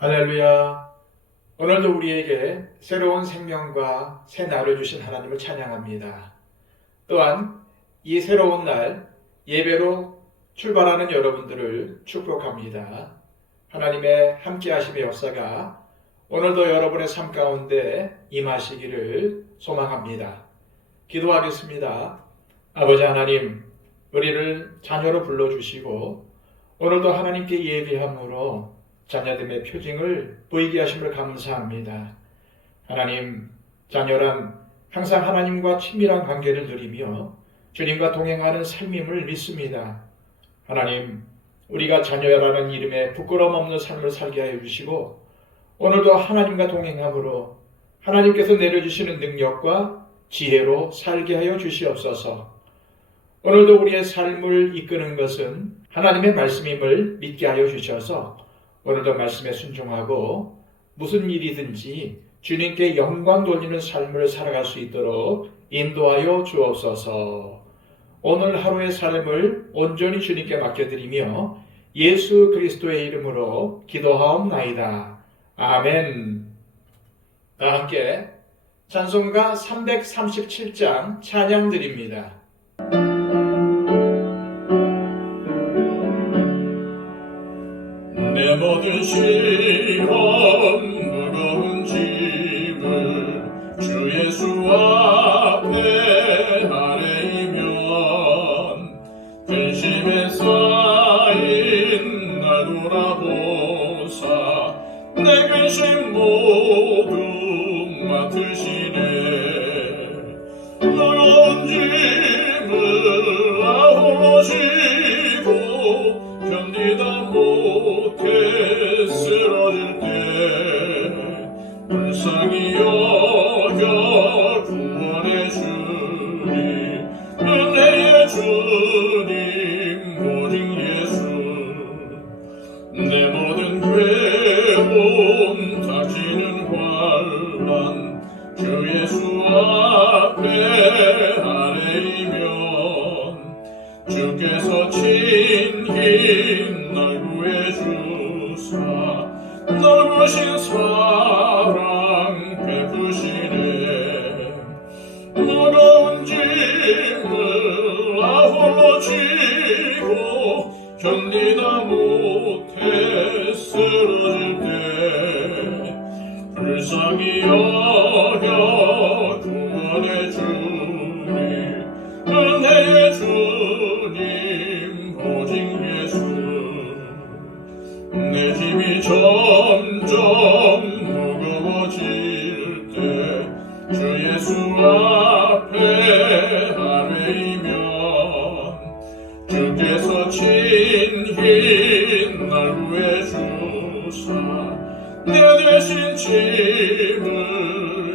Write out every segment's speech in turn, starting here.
할렐루야. 오늘도 우리에게 새로운 생명과 새 날을 주신 하나님을 찬양합니다. 또한 이 새로운 날 예배로 출발하는 여러분들을 축복합니다. 하나님의 함께 하심의 역사가 오늘도 여러분의 삶 가운데 임하시기를 소망합니다. 기도하겠습니다. 아버지 하나님, 우리를 자녀로 불러주시고 오늘도 하나님께 예배함으로 자녀됨의 표징을 보이게 하심을 감사합니다. 하나님, 자녀란 항상 하나님과 친밀한 관계를 누리며 주님과 동행하는 삶임을 믿습니다. 하나님, 우리가 자녀라는 이름에 부끄러움 없는 삶을 살게 하여 주시고 오늘도 하나님과 동행함으로 하나님께서 내려주시는 능력과 지혜로 살게 하여 주시옵소서. 오늘도 우리의 삶을 이끄는 것은 하나님의 말씀임을 믿게 하여 주셔서 오늘도 말씀에 순종하고 무슨 일이든지 주님께 영광 돌리는 삶을 살아갈 수 있도록 인도하여 주옵소서. 오늘 하루의 삶을 온전히 주님께 맡겨드리며 예수 그리스도의 이름으로 기도하옵나이다. 아멘. 다 함께 찬송가 337장 찬양 드립니다. 내 모든 시험 무거운 짐을 주 예수 앞에 아뢰이면 근심에 쌓인 날 돌아보사 내 근심 모두 맡으시네. 무거운 짐을 홀로 지고 견디다 못해 쓰러질 때 불쌍히 여겨 구원해 주니 은혜의 주님 오직 예수. 내 모든 괴로움 닥치는 환난 주 예수 앞에 아뢰이면 주께서 친히 날 구해주사 넓으신 사랑 베푸시네. 무거운 짐을 홀로 지고 견디다 못해 쓰러질 때 불쌍히 여겨 구원해 주니 은혜의 주님 오직 예수. 내 힘이 점점 무거워질 때 주 예수 앞에 아뢰이면 주께서 친히 날 구해주사 내 대신 짐을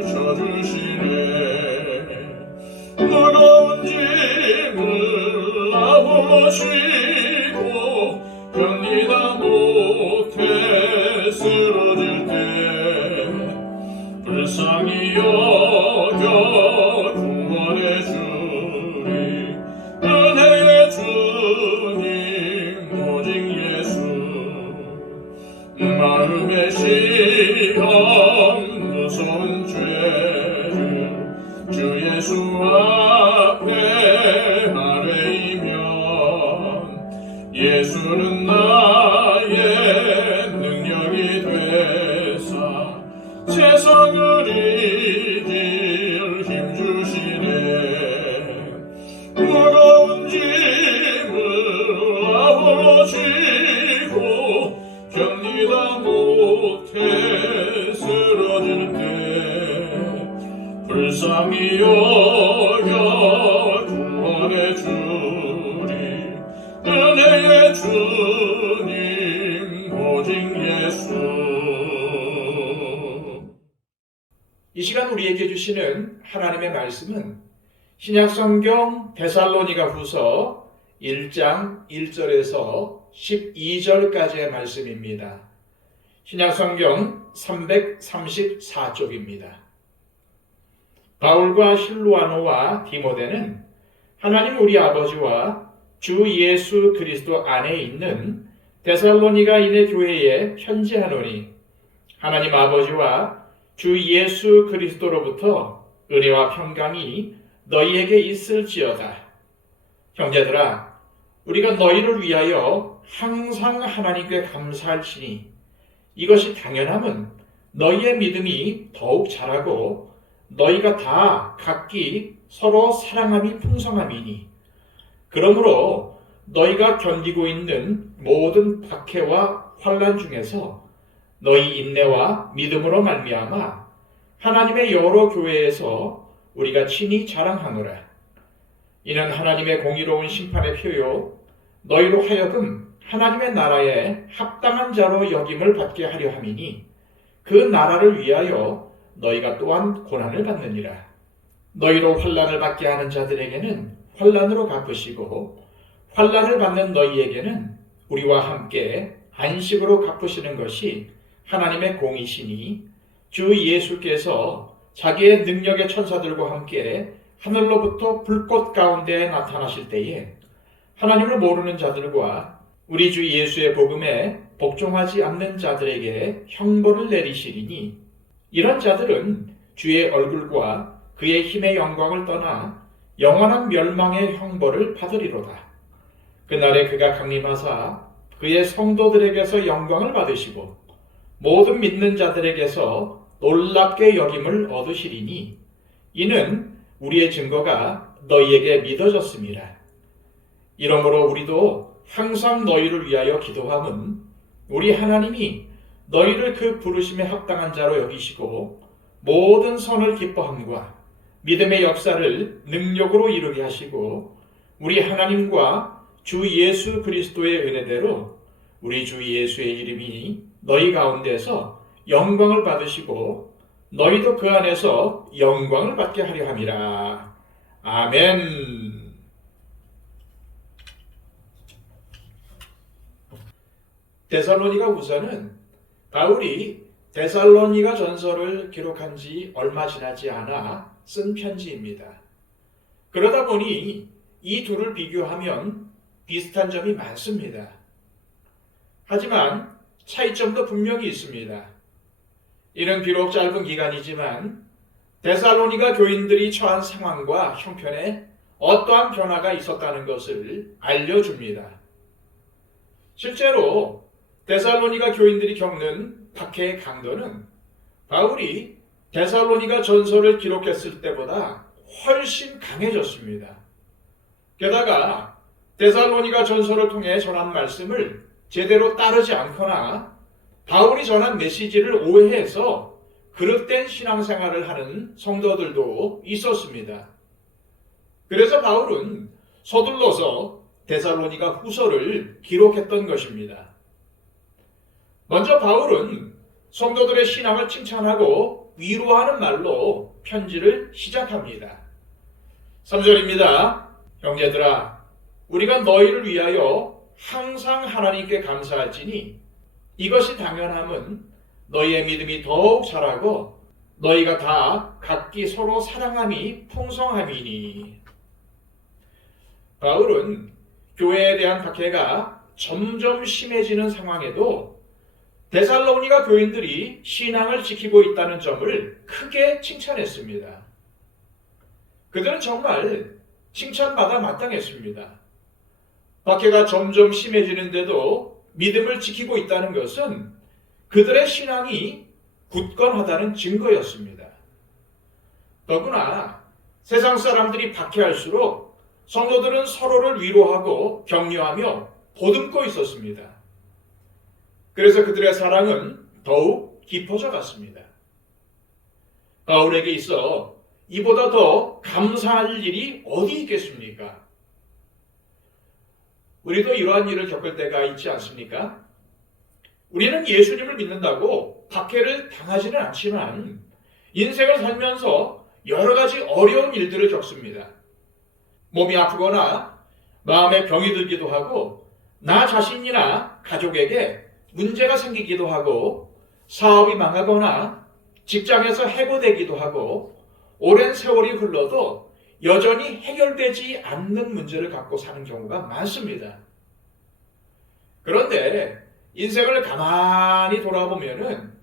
져주시네. 무거운 짐을 홀로 지고 견디다 못해 쓰러질 때 불쌍히 여겨 구원해 주니 은혜의 주님 오직 예수. 마음의 시험 무서운 죄를 주 예수 앞에 아뢰이면 예수는 나의 능력이 되사 세상을 이길 힘주시네. 무거운 짐을 홀로 지고 견디다 못해 쓰러질 때 불쌍히 여겨 구원해 주니 은혜의 주님 오직 예수. 이 시간 우리에게 주시는 하나님의 말씀은 신약성경 데살로니가 후서 1장 1절에서 12절까지의 말씀입니다. 신약성경 334쪽입니다. 바울과 실루아노와 디모데는 하나님 우리 아버지와 주 예수 그리스도 안에 있는 데살로니가인의 교회에 편지하노니 하나님 아버지와 주 예수 그리스도로부터 은혜와 평강이 너희에게 있을지어다. 형제들아, 우리가 너희를 위하여 항상 하나님께 감사할지니 이것이 당연함은 너희의 믿음이 더욱 자라고 너희가 다 각기 서로 사랑함이 풍성함이니, 그러므로 너희가 견디고 있는 모든 박해와 환난 중에서 너희 인내와 믿음으로 말미암아 하나님의 여러 교회에서 우리가 친히 자랑하노라. 이는 하나님의 공의로운 심판의 표요 너희로 하여금 하나님의 나라에 합당한 자로 여김을 받게 하려 함이니, 그 나라를 위하여 너희가 또한 고난을 받느니라. 너희로 환난을 받게 하는 자들에게는 환난으로 갚으시고 환난을 받는 너희에게는 우리와 함께 안식으로 갚으시는 것이 하나님의 공이시니, 주 예수께서 자기의 능력의 천사들과 함께 하늘로부터 불꽃 가운데 나타나실 때에 하나님을 모르는 자들과 우리 주 예수의 복음에 복종하지 않는 자들에게 형벌을 내리시리니, 이런 자들은 주의 얼굴과 그의 힘의 영광을 떠나 영원한 멸망의 형벌을 받으리로다. 그날에 그가 강림하사 그의 성도들에게서 영광을 받으시고 모든 믿는 자들에게서 놀랍게 여김을 얻으시리니, 이는 우리의 증거가 너희에게 믿어졌습니다. 이러므로 우리도 항상 너희를 위하여 기도함은 우리 하나님이 너희를 그 부르심에 합당한 자로 여기시고 모든 선을 기뻐함과 믿음의 역사를 능력으로 이루게 하시고 우리 하나님과 주 예수 그리스도의 은혜대로 우리 주 예수의 이름이 너희 가운데서 영광을 받으시고 너희도 그 안에서 영광을 받게 하려 함이라. 아멘. 데살로니가 후서는 바울이 데살로니가 전서를 기록한 지 얼마 지나지 않아 쓴 편지입니다. 그러다 보니 이 둘을 비교하면 비슷한 점이 많습니다. 하지만 차이점도 분명히 있습니다. 이는 비록 짧은 기간이지만 데살로니가 교인들이 처한 상황과 형편에 어떠한 변화가 있었다는 것을 알려줍니다. 실제로 데살로니가 교인들이 겪는 박해의 강도는 바울이 데살로니가 전서를 기록했을 때보다 훨씬 강해졌습니다. 게다가 데살로니가 전서를 통해 전한 말씀을 제대로 따르지 않거나 바울이 전한 메시지를 오해해서 그릇된 신앙생활을 하는 성도들도 있었습니다. 그래서 바울은 서둘러서 데살로니가 후서를 기록했던 것입니다. 먼저 바울은 성도들의 신앙을 칭찬하고 위로하는 말로 편지를 시작합니다. 3절입니다. 형제들아, 우리가 너희를 위하여 항상 하나님께 감사할지니 이것이 당연함은 너희의 믿음이 더욱 자라고 너희가 다 각기 서로 사랑함이 풍성함이니. 바울은 교회에 대한 박해가 점점 심해지는 상황에도 데살로니가 교인들이 신앙을 지키고 있다는 점을 크게 칭찬했습니다. 그들은 정말 칭찬받아 마땅했습니다. 박해가 점점 심해지는데도 믿음을 지키고 있다는 것은 그들의 신앙이 굳건하다는 증거였습니다. 더구나 세상 사람들이 박해할수록 성도들은 서로를 위로하고 격려하며 보듬고 있었습니다. 그래서 그들의 사랑은 더욱 깊어져 갔습니다. 바울에게 있어 이보다 더 감사할 일이 어디 있겠습니까? 우리도 이러한 일을 겪을 때가 있지 않습니까? 우리는 예수님을 믿는다고 박해를 당하지는 않지만 인생을 살면서 여러 가지 어려운 일들을 겪습니다. 몸이 아프거나 마음에 병이 들기도 하고 나 자신이나 가족에게 문제가 생기기도 하고 사업이 망하거나 직장에서 해고되기도 하고 오랜 세월이 흘러도 여전히 해결되지 않는 문제를 갖고 사는 경우가 많습니다. 그런데 인생을 가만히 돌아보면은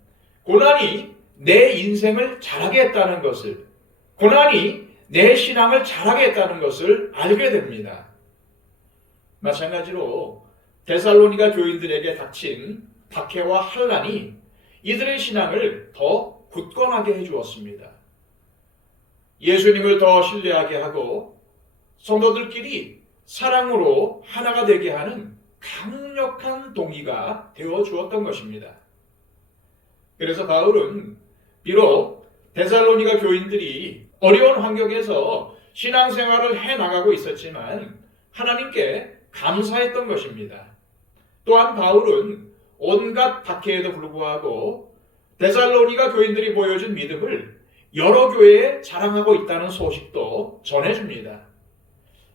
고난이 내 인생을 자라게 했다는 것을, 고난이 내 신앙을 자라게 했다는 것을 알게 됩니다. 마찬가지로 데살로니가 교인들에게 닥친 박해와 환난이 이들의 신앙을 더 굳건하게 해주었습니다. 예수님을 더 신뢰하게 하고 성도들끼리 사랑으로 하나가 되게 하는 강력한 동기가 되어 주었던 것입니다. 그래서 바울은 비록 데살로니가 교인들이 어려운 환경에서 신앙생활을 해나가고 있었지만 하나님께 감사했던 것입니다. 또한 바울은 온갖 박해에도 불구하고 데살로니가 교인들이 보여준 믿음을 여러 교회에 자랑하고 있다는 소식도 전해줍니다.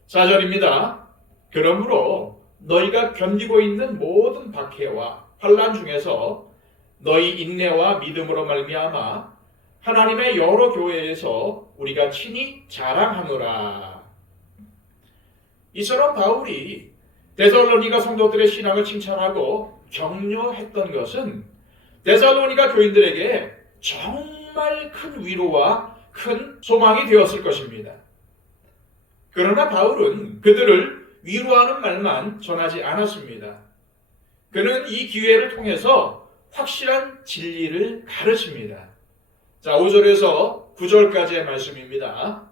4절입니다. 그러므로 너희가 견디고 있는 모든 박해와 환난 중에서 너희 인내와 믿음으로 말미암아 하나님의 여러 교회에서 우리가 친히 자랑하노라. 이처럼 바울이 데살로니가 성도들의 신앙을 칭찬하고 격려했던 것은 데살로니가 교인들에게 정말 큰 위로와 큰 소망이 되었을 것입니다. 그러나 바울은 그들을 위로하는 말만 전하지 않았습니다. 그는 이 기회를 통해서 확실한 진리를 가르칩니다. 자, 5절에서 9절까지의 말씀입니다.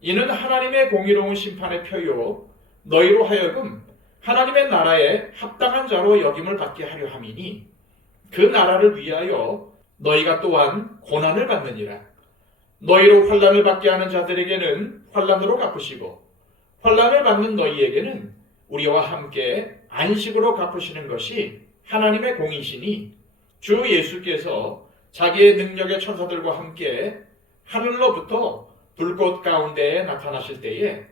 이는 하나님의 공의로운 심판의 표요 너희로 하여금 하나님의 나라에 합당한 자로 여김을 받게 하려 함이니 그 나라를 위하여 너희가 또한 고난을 받느니라. 너희로 환난을 받게 하는 자들에게는 환난으로 갚으시고 환난을 받는 너희에게는 우리와 함께 안식으로 갚으시는 것이 하나님의 공이시니 주 예수께서 자기의 능력의 천사들과 함께 하늘로부터 불꽃 가운데에 나타나실 때에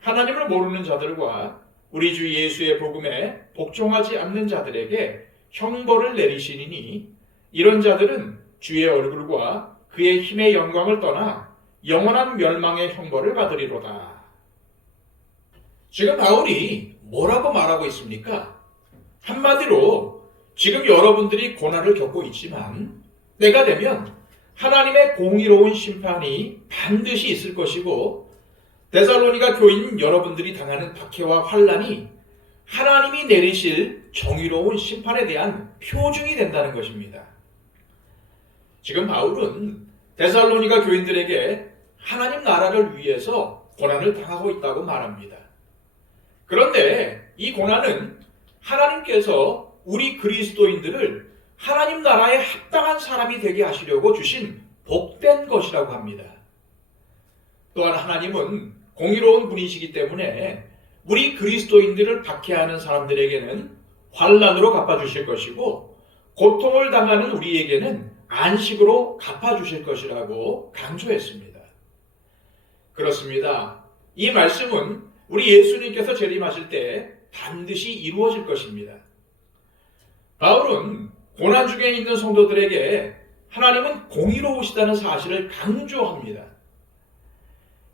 하나님을 모르는 자들과 우리 주 예수의 복음에 복종하지 않는 자들에게 형벌을 내리시니 이런 자들은 주의 얼굴과 그의 힘의 영광을 떠나 영원한 멸망의 형벌을 받으리로다. 지금 바울이 뭐라고 말하고 있습니까? 한마디로 지금 여러분들이 고난을 겪고 있지만 때가 되면 하나님의 공의로운 심판이 반드시 있을 것이고 데살로니가 교인 여러분들이 당하는 박해와 환난이 하나님이 내리실 정의로운 심판에 대한 표징이 된다는 것입니다. 지금 바울은 데살로니가 교인들에게 하나님 나라를 위해서 고난을 당하고 있다고 말합니다. 그런데 이 고난은 하나님께서 우리 그리스도인들을 하나님 나라에 합당한 사람이 되게 하시려고 주신 복된 것이라고 합니다. 또한 하나님은 공의로운 분이시기 때문에 우리 그리스도인들을 박해하는 사람들에게는 환난으로 갚아주실 것이고 고통을 당하는 우리에게는 안식으로 갚아주실 것이라고 강조했습니다. 그렇습니다. 이 말씀은 우리 예수님께서 재림하실 때 반드시 이루어질 것입니다. 바울은 고난 중에 있는 성도들에게 하나님은 공의로우시다는 사실을 강조합니다.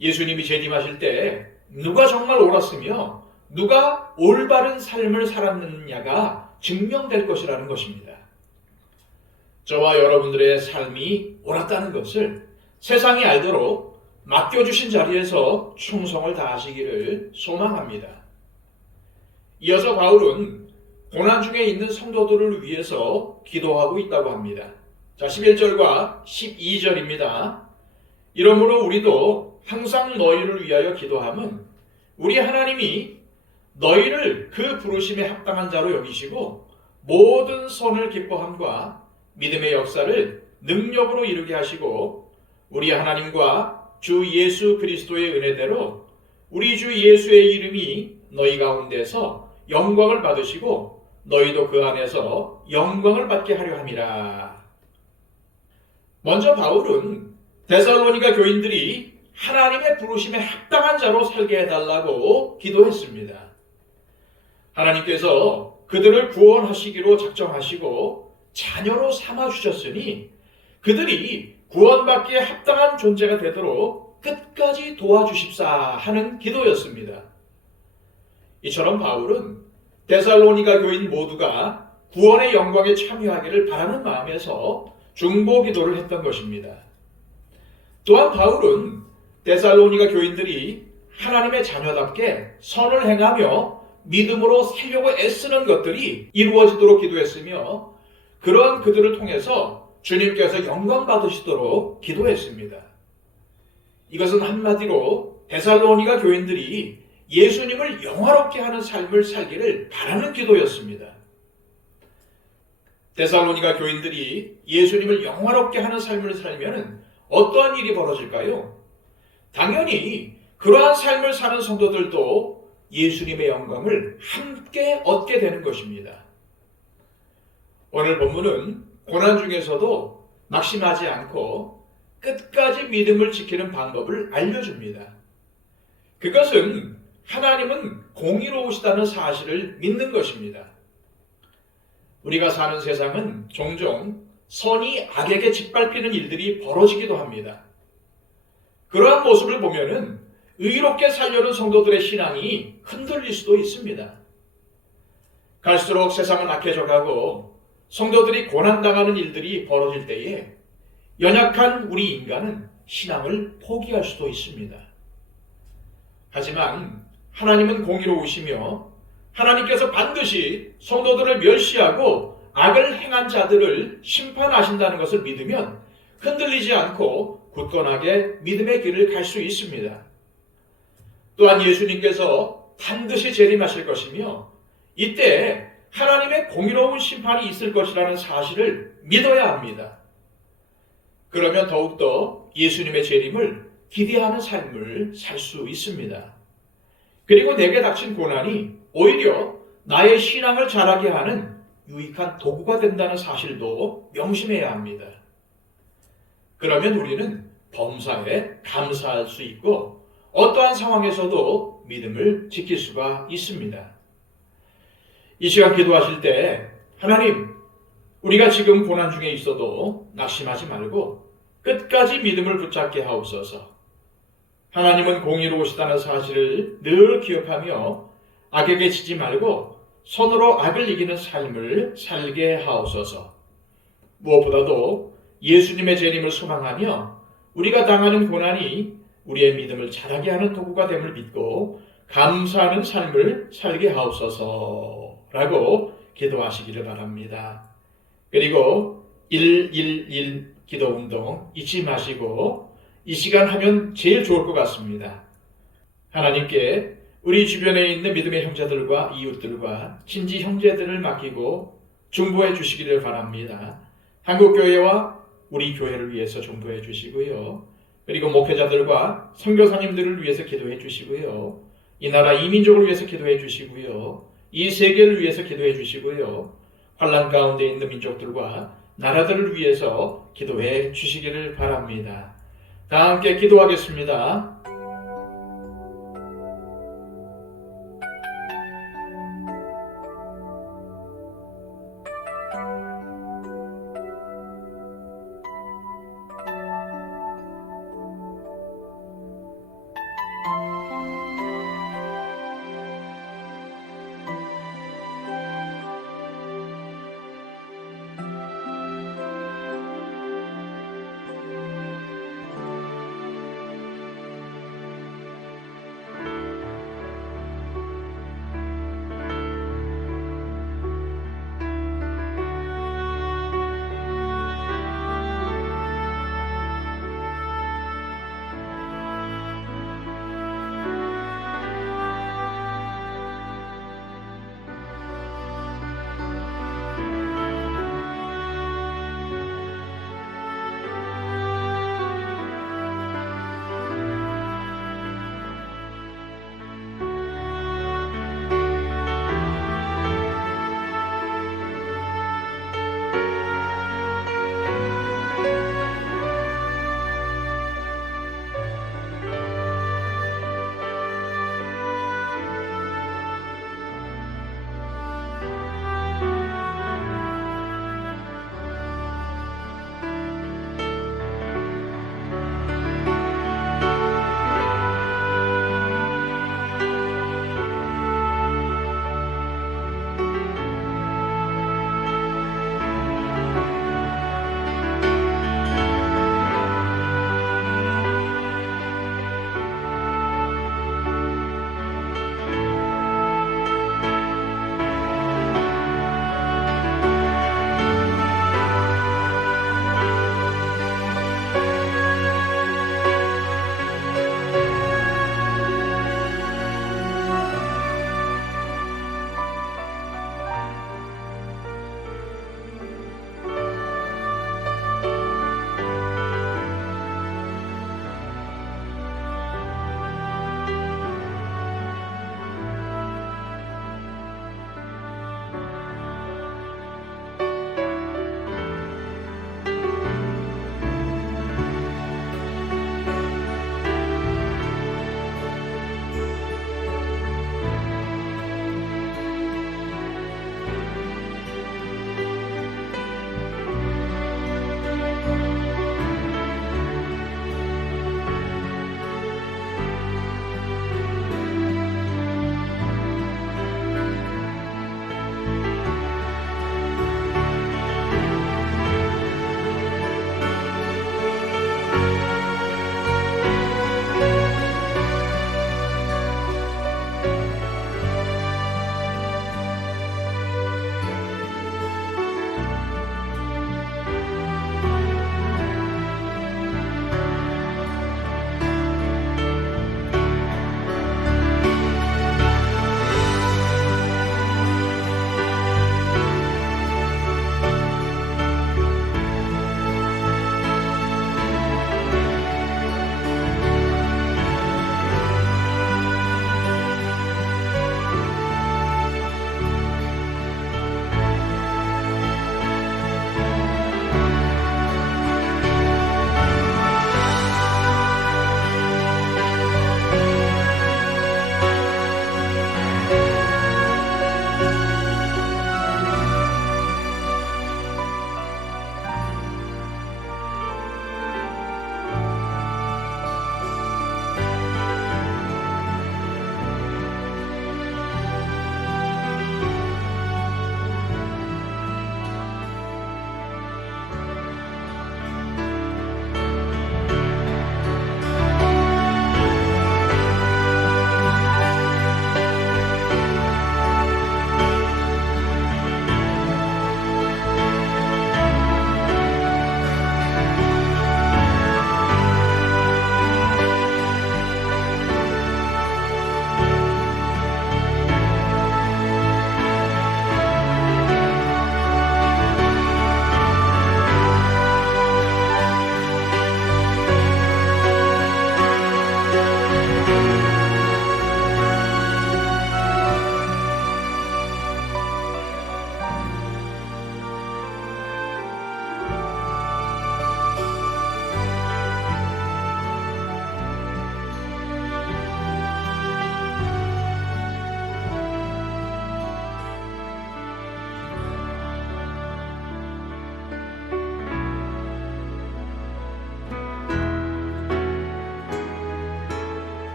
예수님이 재림하실 때 누가 정말 옳았으며 누가 올바른 삶을 살았느냐가 증명될 것이라는 것입니다. 저와 여러분들의 삶이 옳았다는 것을 세상이 알도록 맡겨주신 자리에서 충성을 다하시기를 소망합니다. 이어서 바울은 고난 중에 있는 성도들을 위해서 기도하고 있다고 합니다. 자, 11절과 12절입니다. 이러므로 우리도 항상 너희를 위하여 기도함은 우리 하나님이 너희를 그 부르심에 합당한 자로 여기시고 모든 선을 기뻐함과 믿음의 역사를 능력으로 이루게 하시고 우리 하나님과 주 예수 그리스도의 은혜대로 우리 주 예수의 이름이 너희 가운데서 영광을 받으시고 너희도 그 안에서 영광을 받게 하려 함이라. 먼저 바울은 데살로니가 교인들이 하나님의 부르심에 합당한 자로 살게 해달라고 기도했습니다. 하나님께서 그들을 구원하시기로 작정하시고 자녀로 삼아주셨으니 그들이 구원받기에 합당한 존재가 되도록 끝까지 도와주십사 하는 기도였습니다. 이처럼 바울은 데살로니가 교인 모두가 구원의 영광에 참여하기를 바라는 마음에서 중보 기도를 했던 것입니다. 또한 바울은 데살로니가 교인들이 하나님의 자녀답게 선을 행하며 믿음으로 살려고 애쓰는 것들이 이루어지도록 기도했으며 그러한 그들을 통해서 주님께서 영광 받으시도록 기도했습니다. 이것은 한마디로 데살로니가 교인들이 예수님을 영화롭게 하는 삶을 살기를 바라는 기도였습니다. 데살로니가 교인들이 예수님을 영화롭게 하는 삶을 살면 어떠한 일이 벌어질까요? 당연히 그러한 삶을 사는 성도들도 예수님의 영광을 함께 얻게 되는 것입니다. 오늘 본문은 고난 중에서도 낙심하지 않고 끝까지 믿음을 지키는 방법을 알려줍니다. 그것은 하나님은 공의로우시다는 사실을 믿는 것입니다. 우리가 사는 세상은 종종 선이 악에게 짓밟히는 일들이 벌어지기도 합니다. 그러한 모습을 보면은 의롭게 살려는 성도들의 신앙이 흔들릴 수도 있습니다. 갈수록 세상은 악해져 가고 성도들이 고난당하는 일들이 벌어질 때에 연약한 우리 인간은 신앙을 포기할 수도 있습니다. 하지만 하나님은 공의로우시며 하나님께서 반드시 성도들을 멸시하고 악을 행한 자들을 심판하신다는 것을 믿으면 흔들리지 않고 굳건하게 믿음의 길을 갈 수 있습니다. 또한 예수님께서 반드시 재림하실 것이며 이때 하나님의 공의로운 심판이 있을 것이라는 사실을 믿어야 합니다. 그러면 더욱더 예수님의 재림을 기대하는 삶을 살 수 있습니다. 그리고 내게 닥친 고난이 오히려 나의 신앙을 자라게 하는 유익한 도구가 된다는 사실도 명심해야 합니다. 그러면 우리는 범사에 감사할 수 있고 어떠한 상황에서도 믿음을 지킬 수가 있습니다. 이 시간 기도하실 때 하나님, 우리가 지금 고난 중에 있어도 낙심하지 말고 끝까지 믿음을 붙잡게 하옵소서. 하나님은 공의로우시다는 사실을 늘 기억하며 악에게 지지 말고 선으로 악을 이기는 삶을 살게 하옵소서. 무엇보다도 예수님의 재림을 소망하며 우리가 당하는 고난이 우리의 믿음을 자라게 하는 도구가 됨을 믿고 감사하는 삶을 살게 하옵소서라고 기도하시기를 바랍니다. 그리고 111 기도운동 잊지 마시고 이 시간 하면 제일 좋을 것 같습니다. 하나님께 우리 주변에 있는 믿음의 형제들과 이웃들과 친지 형제들을 맡기고 중보해 주시기를 바랍니다. 한국교회와 우리 교회를 위해서 중보해 주시고요. 그리고 목회자들과 선교사님들을 위해서 기도해 주시고요. 이 나라 이민족을 위해서 기도해 주시고요. 이 세계를 위해서 기도해 주시고요. 환난 가운데 있는 민족들과 나라들을 위해서 기도해 주시기를 바랍니다. 다 함께 기도하겠습니다.